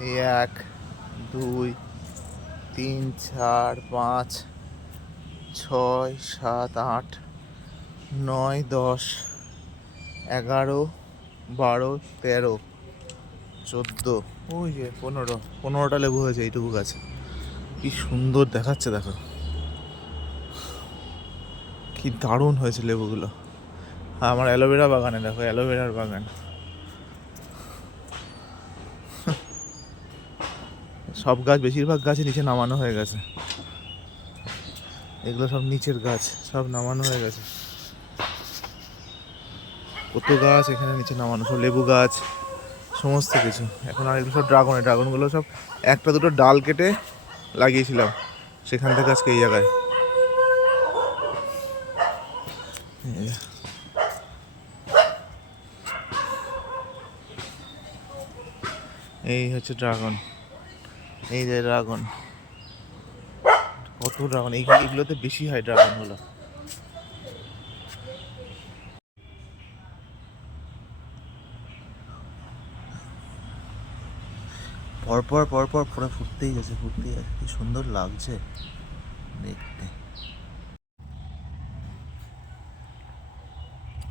এই 1 2 3 4 5 6 7 8 9 10 11 12 13 14, ওই যে 15টা লেবু হয়েছে এইটুকু গাছে। কি সুন্দর দেখাচ্ছে দেখো, কি দারুণ হয়েছে লেবুগুলো। আমার অ্যালোভেরা বাগানে দেখো, অ্যালোভেরার বাগান। সব গাছ, বেশিরভাগ গাছই নিচে নামানো হয়ে গেছে। এগুলো সব নিচের গাছ, সব নামানো হয়ে গেছে। কত গাছ এখানে নিচে নামানো, সব লেবু গাছ, সমস্ত কিছু। এখন আর এগুলো সব ড্রাগনগুলো সব একটা দুটো ডাল কেটে লাগিয়েছিলাম, সেখান থেকে আজকে এই জায়গায়। এই হচ্ছে ড্রাগন, এই যে ড্রাগন, কত ড্রাগন। এইগুলোতে বেশি হয় ড্রাগনগুলো। পরপর পরপর পুরো ফুটতেই গেছে, কি সুন্দর লাগছে দেখতে,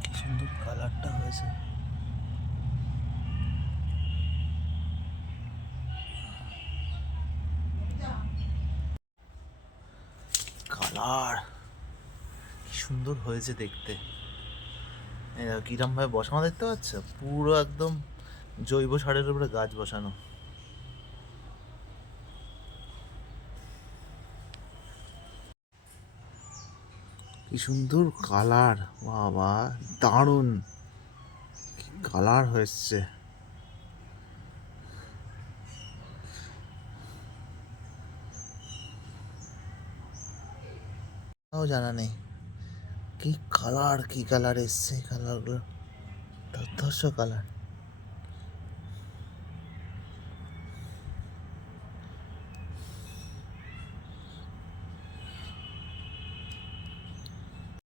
কি সুন্দর কালারটা হয়েছে। কালার কি সুন্দর হয়েছে দেখতে। কিরম ভাবে বসানো দেখতে পাচ্ছ, পুরো একদম জৈব সারের উপরে গাছ বসানো। কি সুন্দর কালার, বাবা দারুণ কালার হয়েছে। তাও জানা নেই কি কালার, কি কালার এসছে, কালারগুলো দুর্ধর্ষ কালার।